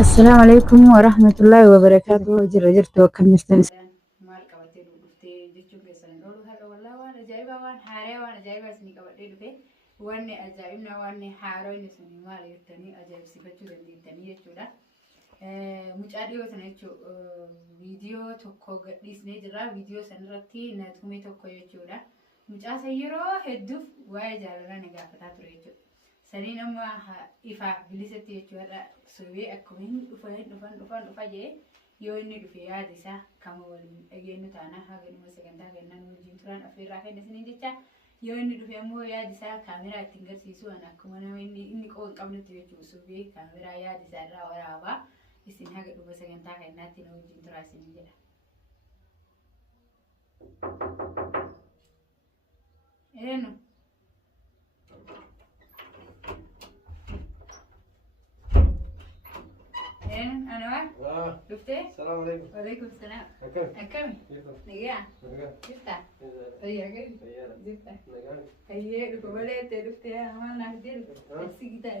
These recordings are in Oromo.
السلام عليكم ورحمة الله وبركاته. جرجرت وكمستن. maal qabattee dhuftee jechuun keessan oolu haadha wallaa waan ajaa'ibaa waan haaraa waan ajaa'ibaa isinii qabadhee dhufe wanni ajaa'ibna wanni haaroo inni sun maal jettanii ajaa'ibsifachuu dandeettanii jechuudha. Mucaa dhiyoo sana jechuun viidiyoo tokko gadhiisnee jirra. Viidiyoo sanarratti na tume tokko jechuudha. Mucaa san yeroo hedduuf waa'ee jaalalaa na gaafataa ture jechuudha. Saniin amma ifaaf bilisatti jechuudha. Sobee akkuma hin dhufan jee yoo inni dhufe yaada isaa kama waliin dhageenyu taana haga dhuma sagantaa kennan wajjin turan ofirraa kennisanii jecha yoo inni dhufe ammoo yaada isaa kaameraa ittiin garsiisu an akkuma nama inni qoo hin qabnetti jechuudha. Sobee kaameraa yaada isaa irraa waraabaa isin haga dhuma sagantaa kennaatti na wajjin turaa isin jedha. Eenyu أنا شفتي؟ السلام عليكم. وعليكم السلام. أكمل. نجاح. شفتها. هي كده. شفتها. هي الكوبلات شفتها عملنا كتير. أتسيكتا.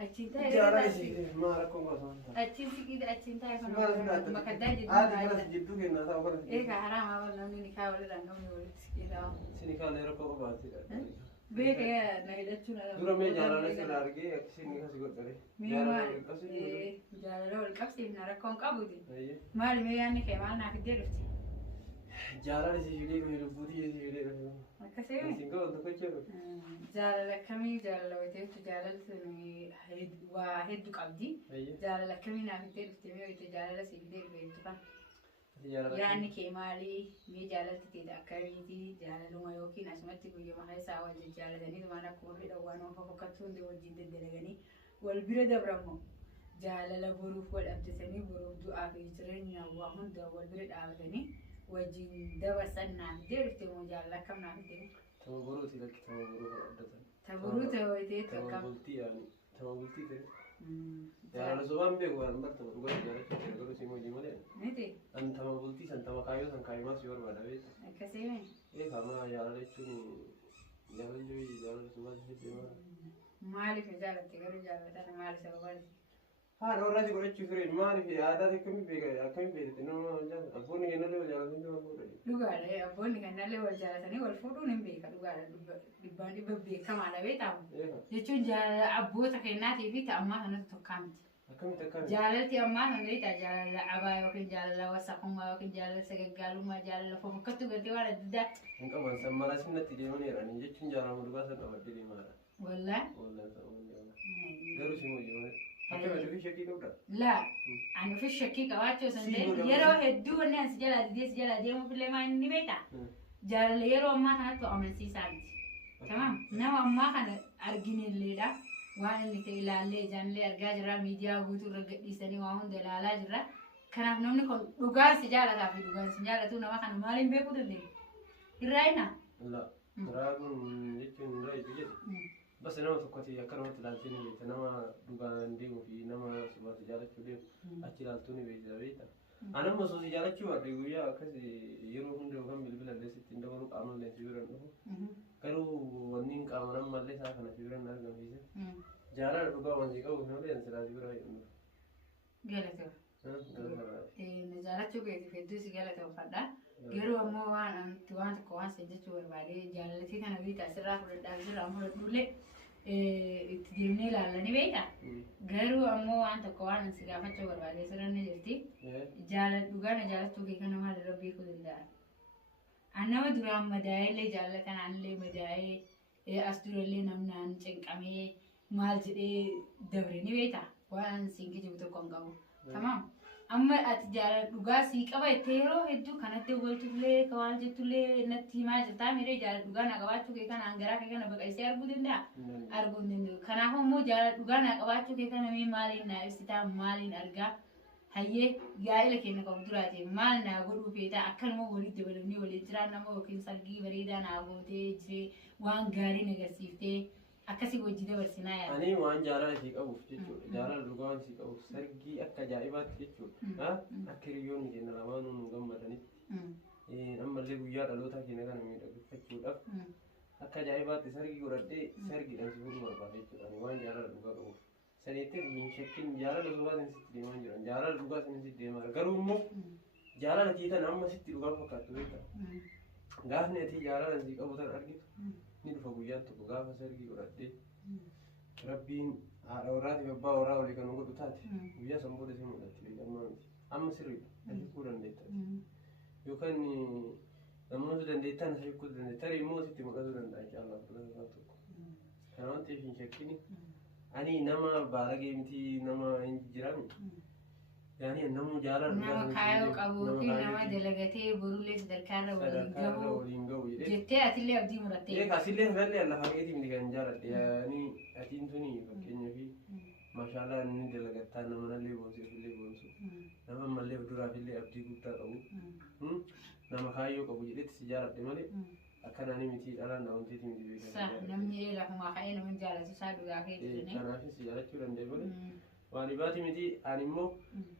أتسيكتا. ما ركون قصان. أتسيكتا. ما كداي جدو. جدو كنا سافر. إيه كهرام أول نوني نكاح ولا رانغام ولا تسكيلا. سنكال نيركو باتي. بيك يا نهيلتشونا. دورا مي جالانا سلارجي أكسي نيكا سيقول تري. جالانا والكبسي نركون قبودي. مال مي يعني كمان ناكدي رفتي. جالانا سيجيلي بيربودي سيجيلي. كسيمي. سينكو أنت كتير. جالانا كمي جالانا ويتي جالانا سني واحد قبدي. جالانا كمي ناكدي رفتي مي ويتي جالانا سيجيلي بيرتفع. يعني كمالي مي جالت تيدا كريتي جالو ما يوكي نسمتي بيجي ما هي ساوا جالتني ما أنا كوري دوانو ففكتون دي وجد الدلغني والبرد برمو جال بروف والأبتسني بروف دعاء في جرينا وهم دا والبرد عابتني وجد دوسنا درت مو جال كم نعدي تمبروتي لك تمبروتي ويتي تكم تمبروتي يعني تمبروتي تري جالا زبان بيقول مرت بقول جالا كتير قالوا سيمو جمالين نتي أنت ما قلتي أنت ما كايو سان كايما سيور بنا بيت كسيمي إيه كما جالا ليشوني جالا جوي جالا زبان هيد مالي في جالا تقولي جالا ترى مالي سبب ها لو راجع قلت شوفي مالي في عادة كم بيجا كم بيجا تنو جالا أبوني كنا له جالا تنو أبوني لقاله أبوني كنا له والجالا تاني والفودو نبيك لقاله دباني ببيك كم على بيتهم يجون جالا أبوه تكينات يبيت أما هنا تكامت جالتي أما هنريتا جالا عباية وكن جالا وسقوما وكن جالا سجالو ما جالا ففكتو قدي ولا ددا. إنك ما سمارا سنة تجيبني راني جتشون جالا مدرسة أودي لي مارا. ولا؟ ولا سأقول غير شيء موجود. أكيد في شيء كده. لا أنا في شيء كواتشو سندين يرو هدو الناس جالا دي مو في ما إني بيتا. جالا يرو ما كانت أمن سيسانتي. تمام؟ نما ما كان أرجيني الليلة. waan inni ta'e ilaallee ijaanillee argaa jirra miidiyaa guutuu irra gadhiisanii waa hunda ilaalaa jirra. Kanaaf namni kun dhugaan si jaalataa fi dhugaan si jaalatu nama kana maaliin beekuu dandeenya? Irraayina? La. Raagun jechuun irraa itti jedhu. Bas nama tokkotti akkanumatti ilaaltee ni beekta. Nama dhugaan deemuu fi nama sumaatti jaalachuu deemu achi ilaaltuu ni beekta. Ani ammoo osoo si jaalachuu barre guyyaa akkas yeroo hunda yookaan bilbila illee sitti hin dabalu qaama illee si biran dhufu. Garuu wanni hin qaama nammallee isaa kana si biran argamsiise. Jaalala dhugaa wanti qabu kan illee silaa si bira hin dhufu. Galatama. Jaalachuu keetiif hedduu si galateeffadha. Garuu ammoo waan tokko waan si jechuu barbaade jaalaltii kana bitaa asirraa fudhadhaa asirraa fudhadhullee itti deemnee ilaallanii beektaa. Garuu ammoo waan tokko waan si gaafachuu barbaade asirra ni jirti. Dhugaan jaalachuu kee kana maalirra beekuu danda'a? Nama duraan madaa'ellee jaalala kanaanillee madaa'ee as durallee namnaan cinqamee maal jedhee dabre ni beektaa? Waan siin kijibu tokko hin qabu. Tamam. Amma ati jaalala dhugaa sii qaba jettee yeroo hedduu kanatti waltullee kawaan jettullee natti himaa jirtaa miree jaalala dhugaa na qabaachuu kee kana hangaraa kee kana baqaysee arguu danda'a? Arguu hin danda'u. Kanaaf immoo jaalala dhugaa na qabaachuu kee kana mee maaliin na ibsitaa maaliin argaa? Hayyee gaa'ela keenya qabu duraate maal naa godhuu feetaa akkanuma walitti dabalanii waliin jiraan nama yookiin sargii bareedaa naa gootee jiree waan gaarii agarsiiftee akkasii hojii dabarsinaa yaada. Ani waan jaalala si qabuuf jechuudha. Jaalala dhugaa waan si qabuuf sargii akka ajaa'ibaatti jechuudha. Akka hiriyoonni keenya lamaanuu nu gammadanitti. Ammallee guyyaa dhalootaa keenya kana miidhagfachuudhaaf akka ajaa'ibaatti sargii godhadhee sargiidhaan si fuudhuu barbaada jechuudha. Waan jaalala dhugaa qabuuf. sanitti hin shakkin jaalala sobaatiin sitti deemaa jiran jaalala dhugaa sanin sitti deemaa garuu immoo jaalala tiitan amma sitti dhugaa fakkaattu beekta gaafni ati jaalala sii qabu tan argitu ni dhufa guyyaan tokko gaafa sargii godhadhee rabbiin haadha warraatiif abbaa warraa walii kan godhu taate guyyaa san booda si mul'atti beekamaa miti amma sirriidha ashikuu dandeetta yookaan namoota dandeettaan ashikuu dandeetta tarii immoo sitti mul'atuu danda'a inshaallah fudhata tokko kana waan ta'eef hin shakkini ani nama baaragee miti nama hin jiramu yaani namu jaalala nama kaayoo qabu fi nama dalagatee borulee sadarkaarra waliin gahu jettee atillee abdii murattee asillee fedhallee lafa keetii miti kan jaaladhe yaani atiin tuni fakkeenyaa fi maashaallah inni dalagattaa nama nallee boonseefillee boonsu nama ammallee duraafillee abdii guddaa qabu nama kaayyoo qabu jedhetti si jaaladhe malee akkanaan miti dhalaan na wanteeti miti beekan namni lafumaa ka'ee nama jaalatu isaa dhugaa keetti kanaafis si jaalachuu danda'e malee waan ibaati miti ani immoo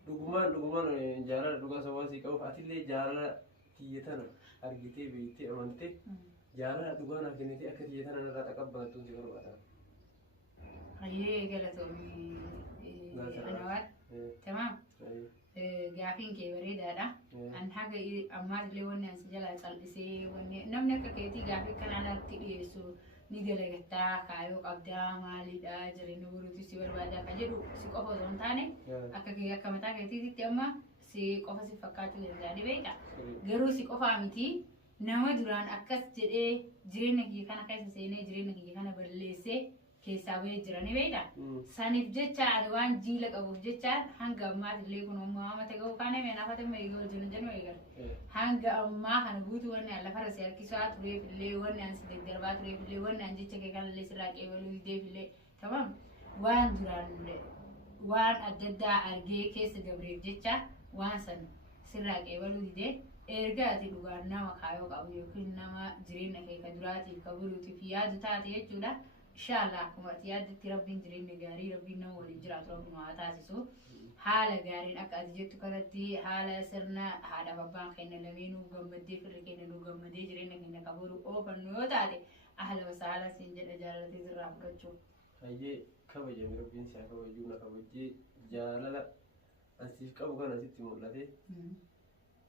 dhugumaan jaalala dhugaa sawaasii qabuuf atillee jaalala tiyya tana argitee beektee amantee jaalala dhugaa naaf kennitee akka tiyya tana irraa taqabbalattuun si barbaada. Hayyee galatoomii anawaat tamaam gaafiin kee bareedaadha. An haga ammaallee wanni ansi jalaa callisee wanni namni akka keetii gaafii kanaan irratti dhiyeessu ni dalagattaa kaayoo qabdaa maalidha jireenya boruuti si barbaadaa kan jedhu si qofa osoo hin taane akka kee akka mataa keetiitti amma si qofa si fakkaachuu danda'ani beekta. Garuu si qofaa miti nama duraan akkas jedhee jireenya kiyya kana keessa seenee jireenya kiyya kana balleessee keessaa bahee jirani beekta. Saniif jecha ani waan jiila qabuuf jecha hanga ammaatillee kun ammaa mata ga'uu kaane mee naafata mee eegaa hojjennu jennu eegala. Hanga ammaa kana guutuu wanni an lafarra si harkisaa tureefillee wanni an si deggarbaa tureefillee wanni an jecha kee kanallee sirraa qeebaluu deefillee tamam waan duraan waan adda addaa argee keessa dabreef jecha waan san sirraa qeebaluu didee erga ati dhugaan nama kaayoo qabu yookiin nama jireenya kee ka duraatiif ka boruutiif yaadu taate jechuudha. Inshallah akkuma ati yaadatti rabbiin jireenya gaarii rabbiin nama waliin jiraatu rabbiin waa taasisu haala gaariin akka ati jettu kanatti haala sirna haadha abbaan keenya lameenuu gammadee firri keenya nu gammadee jireenya keenya kabaru oofannu yoo taate ahla wasaala siin jedha jaalatee sirraa fudhachuu. Hayyee kabajame rabbiin si haa kabajuu na kabajee jaalala ansiif qabu kan asitti mul'ate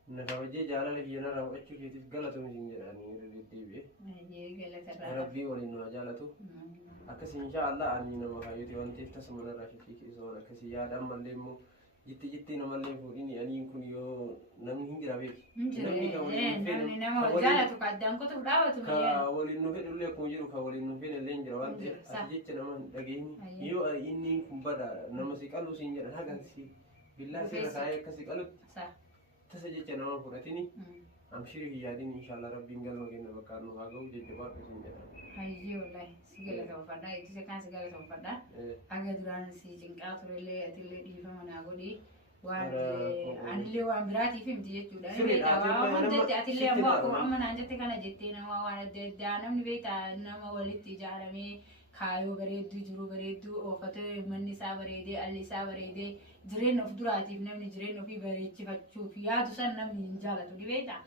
na kabajee jaalala kiyya narraa fudhachuu keetiif galatoomii siin jedhanii deddeebi'e. Hayyee galatarraa. Rabbii waliin nu haa jaalatu. Akkasii inshaallah ani nama kaayyootii waan ta'eef tasuma narraa shakkii keessa waan akkasii yaada ammallee immoo jitti namallee fuudhini aniin kun yoo namni hin jira beeku. Namni nama jaalatu ka addaan kutuuf dhaabatu ka waliin nu fedhullee akkuma jiru ka waliin nu fedhallee hin jira waan ta'eef ati jecha nama hin dhageenye yoo inni kun bada nama si qaluu siin jedhan hagan si billaa seera taa'ee akka si qalutti tasa jecha nama fudhatini amshiri hiyyaadin inshaallah rabbiin galma kenna bakka nu haa ga'u jajjabaadhu siin jedhan. Hayyee wallahi si galatoomfadha ittisa kan si galatoomfadha aga duraan si cinqaa turellee atillee dhiifama naa godhi waan anillee waan biraatiif himti jechuudha. Waan jette atillee ammoo akkuma amma naan jette kana jettee nama waan adda addaa namni beektaa nama walitti ijaaramee kaayoo bareedduu jiru bareedduu oofatee manni isaa bareedee alli isaa bareedee jireenya of duraatiif namni jireenya ofii bareechifachuuf yaadu san namni hin jaalatu ni beektaa.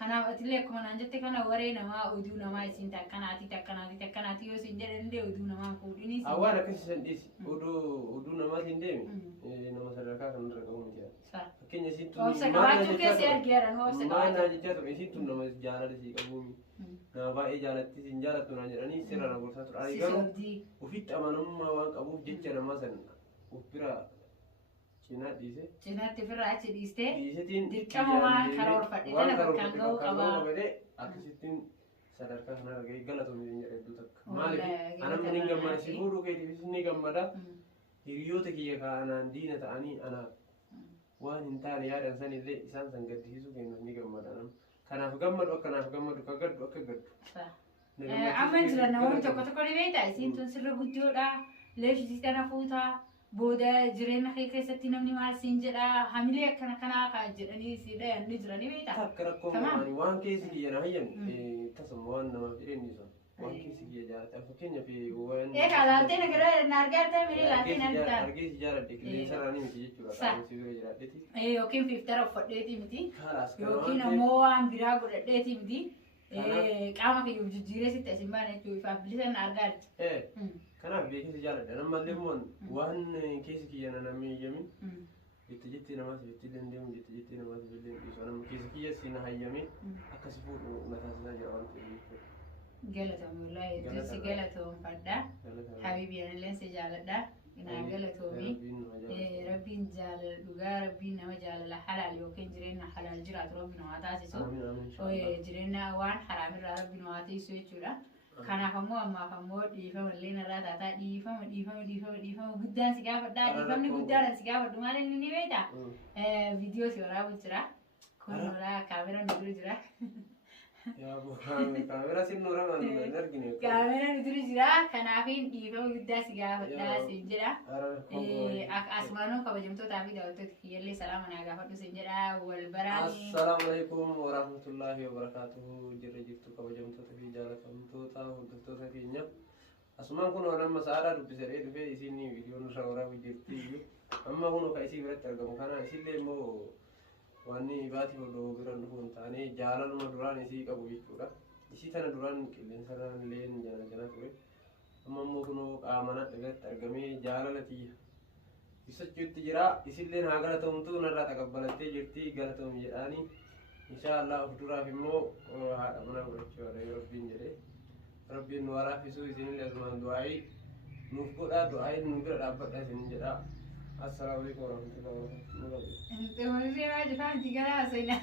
Kanaaf atillee akkuma naan jette kana waree namaa oduu namaa isin takkanaati yoo isin jedhanillee oduu namaa fuudhinis. Awwaan akkasii san dhiisi oduu namaatiin deemi nama sadarkaa kanarra ga'uu miti. Fakkeenya isin tun obsa qabaachuu keessi argeera nu obsa qabaachuu. Maal jechaa ture isin tun nama jaalala sii qabuumi. Nama baay'ee jaalatti siin jaalattu naan jedhanii sirra na gorsaa ture. Ani garuu ofitti amanamummaa waan qabuuf jecha nama san of bira cinaa dhiise. Cinaatti ofirraa achi dhiistee dhiisetiin dirqama waan karoorfadhe tana bakkaan ga'uu qabaa. Akkasittiin sadarkaa kanarra gahee galatoomii hin jedhe hedduu takka. Maaliif anamni ni gammada si fuudhuu keetiifis ni gammada. Hiriyoota kiyya kaanaan diina ta'anii anaaf waan hin taane yaadan sanillee isaan san gaddisiisuu kennuuf ni gammada nama. Kanaaf gammadu akkanaaf gammadu ka gaddu akka gaddu. Amma jira namoonni tokko tokko ni beektaa isiin tun sirra guddoodha leeshisiis kana fuutaa booda jireenya kee keessatti namni maal siin jedha hamilee akkana kanaa kaa jedhanii si dhayan ni jira ni beektaa. Takka rakkoo waan keessi kiyya na hayyan tasuma waan namaaf jedheen dhiisan. Waan keessi kiyya jaalatan fakkeenyaaf waan. Eegaa laaltee nagara na argaa miree laaltee na argaa. Argees jaaladhe qilleensa raanii miti jechuudha. Qaamsi bira jiraadheeti. Yookiin fiiftara uffadheeti miti. Kaalaas yookiin ammoo waan biraa godhadheeti miti. Qaama kiyya jijjiiree sitti asin baane jechuudha ifaaf bilisan na argaa jirti. kanaaf beekisi jaaladha nammallee immoo waan keessi kiyyana namni iyyamin itti jettee namaas jettee dandeemu jettee namaas illee dhiisuu nama keessi kiyya sina hayyame akkasi fuudhu mataa sinaa jira waan ta'eef galatamu wallahi hedduu galatoomfadha habiibiyaan illee si jaaladha inaan galatoomi rabbiin jaalala dhugaa rabbiin nama jaalala halaal yookiin jireenya halaal jiraatu rabbi namaa taasisu jireenya waan haraamirraa rabbi namaa taasisu jechuudha. Kanaaf ammoo ammaaf ammoo dhiifama illee narraa taataa dhiifama guddaan si gaafadhaa dhiifamni guddaan si gaafadhu maal inni ni beektaa viidiyoo si waraabu jira kun waraa kaameraa nu dura jira. Kaameraa sin nuura maal argine kaameraa nu dura jira kanaafiin dhiifama guddaa si gaafadhaa siin jedha asumaanoo kabajamtootaa fi daawwattoota kiyyallee salaama naa gaafadhu siin jedha wal baraanii. Assalaamu alaikum warahmatullahi wabarakatuhu jirra jirtu kabajamtoota fi jaalatamtoota hordoftoota keenya asumaan kun nama sa'aadaa dubbisadhee dhufee isin viidiyoon irra waraabu jirti amma kun ka isii biratti argamu kana isillee immoo wanni baati hodhoo bira dhufuun taane jaalaluma duraan isii qabu jechuudha isii tana duraan qilleensarraan illee jala ture amma immoo kunoo qaamana irratti argamee jaalala tiyya ibsachuutti jira isillee haa galatamtu narraa taqabbalattee jirti galatamu jedhaanii inshaallah of duraaf immoo haadha mana godhachuudha yoo rabbiin jedhee rabbiin nu waraafisuu isinillee asumaan du'aayii nuuf godhaa du'aayii nu bira dhaabbadha isin jedha. Assalamu alaikum warahmatullahi wabarakatuh. Warri jifaan jigara haasayna.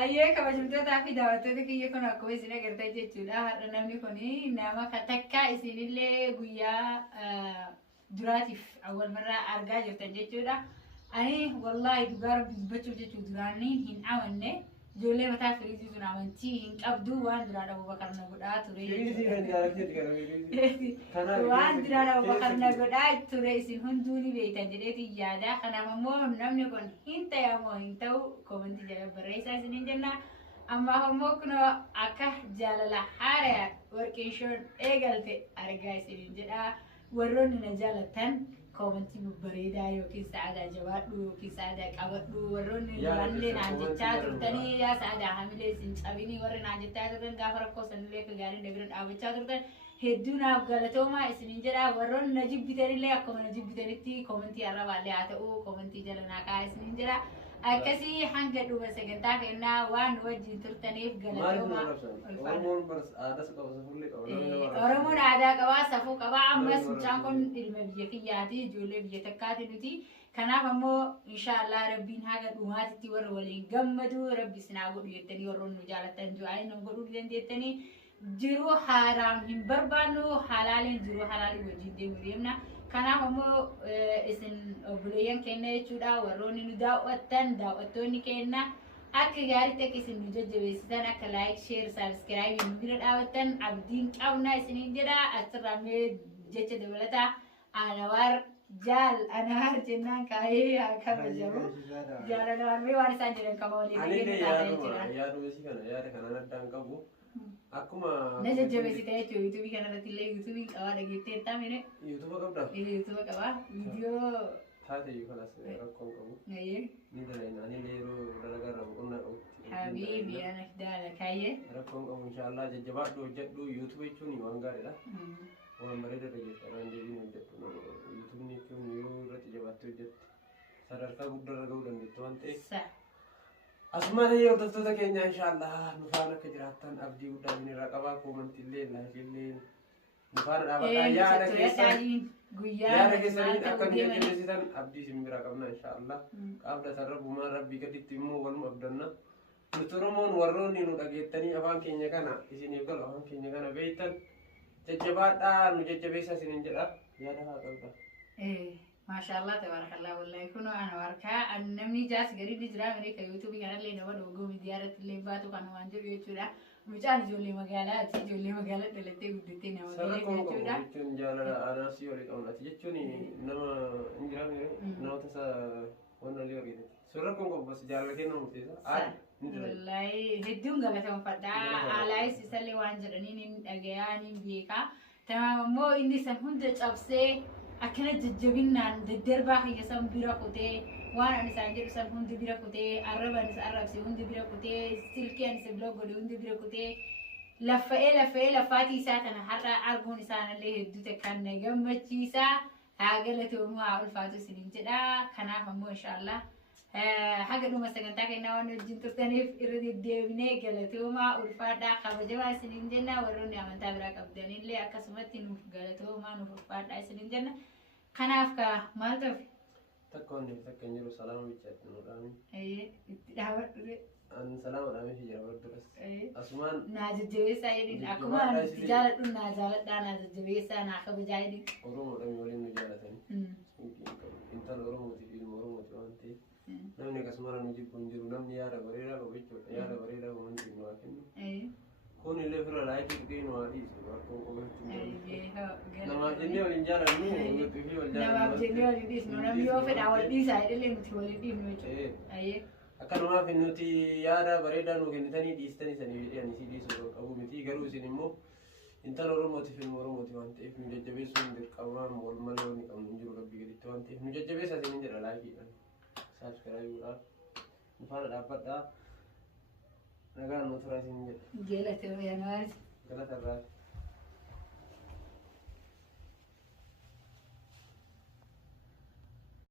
Ayyee kabajamtootaa fi daawwattoota kiyya kun akkuma isin agartan jechuudha. Har'a namni kun nama takka isinillee guyyaa duraatiif awwal marraa argaa jirtan jechuudha. Ani wallahi dhugaa rabbi dubbachuuf jechuudha duraanii hin amanne. Ijoollee mataa firiizii sun amantii hin qabdu waan duraan Abubakar na godhaa ture. Waan duraan Abubakar na godhaa ture isin hunduu ni beektan jedheeti yaada. Kanaaf ammoo namni kun hin ta'amoo hin ta'u komantii jala barreessaa isiniin jenna. Ammaaf ammoo kunoo akka jaalala haaraya warqeeshoon eegalte argaa isiniin jedha. Warroonni na jaalatan komantii babbareedaa yookiin sa'aadaa jabaadhu yookiin sa'aadaa qabadhu warroonni duraallee naan jechaa turtanii yaa sa'aadaa hamilee isin cabinii warri naan jechaa turtan gaafa rakkoo sanillee akka gaariin bira dhaabachaa turtan hedduu naaf galatoomaa isiniin jedha warroonni na jibbitanillee akkuma na jibbitanitti komantii arrabaallee haa ta'u komantii jala naa kaa'aa isiniin jedha. Akkasii hanga dhuba sagantaa kennaa waan wajjin turtaniif galatoomaa. Oromoon aadaa qabaa safuu qabaa ammas mucaan kun ilma biyya kiyyaati ijoollee biyya takkaati nuti. Kanaaf ammoo inshaallah rabbiin haga dhumaatitti warra waliin gammadu rabbi sinaa godhu jettanii warroonni nu jaalatan du'aayin nu godhuu dandeettanii jiruu haaraan hin barbaannu halaaliin jiruu halaalii wajjin deemu deemna. Kanaaf ammoo isin obboleeyyan keenya jechuudha warroonni nu daawwattan daawwattoonni keenya akka gaariitti akka isin nu jajjabeessitan akka laayik sheer saabskiraayib nu bira dhaawattan abdiin qabna isiniin jedha asirraa mee jecha dabalataa anawaar anawaar jennaan kaayee haa kabajamu jaalala mee waan isaan jedhan qaba walii yaada kanaan addaan qabu. Akkuma na jajjabeessite jechuudha yuutuubii kanarratti illee yuutuubiin qabaa dhageettee taamine yuutuuba qabda yuutuuba qabaa viidiyoo taatee kanas rakkoon qabu ni dalaynaa ni yeroo dalagarra boqonnaa qabu habiibi ana daala kaayee rakkoon qabu inshaallah jajjabaadhu hojjedhu yuutuuba jechuun waan gaariidha waan bareeda dhageeffadhaan deebiin hojjedhu yuutuubni jechuun yoo irratti jabaattee hojjette sadarkaa guddaarra gahuu dandeettu waan ta'eef Asmana yoo hordoftoota keenya inshaallah nu faana akka jiraattan abdii guddaa irraa qabaa komantiillee laayifillee nu faana dhaabadhaa yaada keessaniin akka nu jajjabeessitan abdii isin biraa qabna inshaallah qaabda sarrabumaa rabbii gaditti immoo waluma abdanna nuti Oromoon warroonni nu dhageettanii afaan keenya kana isiniif galu afaan keenya kana beektan jajjabaadhaa nu jajjabeessa isiniin jedha yaada haa qabda. Mashallah tabarakallah wallahi kuno ana warka namni jaas gari di jira mere ka youtube kana le na wado go midiyarat le baatu kana wanjir yechuda mucaan ijoollee magaalaa ati ijoollee magaalaa dhalattee guddattee nama galee jechuudha jechuun jaalala anaasii walii qabnati jechuun nama injiraame nama tasa wanna le wargite surra kun bas jaalala kennu murteessa wallahi hedduun galateeffadha alaayis isalle waan jedhaniin dhagayaan beeka tamammoo inni san hunda cabsee akkana jajjabinaan daddarbaa kiyya san bira kutee waan ani isaan jedhu san hundi bira kutee arrabaan isa arrabse hundi bira kutee silkii ani isa bira godhe hundi bira kutee لفاتي ساتنا حتى أرجون إنسان اللي هدوته كان نجم متشيسا هاجلة تومو عقول فاتو سنين جدا كان فمو إن شاء الله حاجة نو مثلا تاكينا ونجين تستنيف إردي ديبني جلة تومو عقول فاتا خبجوا سنين جنا وروني عمل تابرك أبدانين لي أكسمتي نوف جلة تومو نوف فاتا سنين جنا كان أفكا مالتو تكون يرو سلام ويجات نوراني أيه دعوة أن سلام على في جواب درس أسمان ناجد جويسا يدين أكما تجارة ناجالة دا ناجد جويسا ناخب جايدين أروم رمي ولين نجالة ثاني إنت الأروم تفيد مروم تانتي نمني كسمارا نجيب كنجرو نمني يارا بريرا وبيجو يارا بريرا ومن تنوا كنو كون اللي فرا لايك تكين واريس واركو وبيجو نما جنيه ولينجالا نو تفيد والجالا نما جنيه وليديس نمي يوفد أول ديسا يدلي متولدين نوجو أيه akkanuma finnuti yaada bareedaa nu kennitanii dhiistanii sanii jedhanii si dhiisuu qabu miti garuu isin immoo intala oromooti filma oromooti waan ta'eef nu jajjabeessuun dirqamaan wal malee wanni qabnu hin jiru rabbii gaditti waan ta'eef nu jajjabeessaa isin jedha laakiidhaan saabskiraayuudhaan nu faana dhaabbadhaa nagaan nu turaa isin jedha galata irraa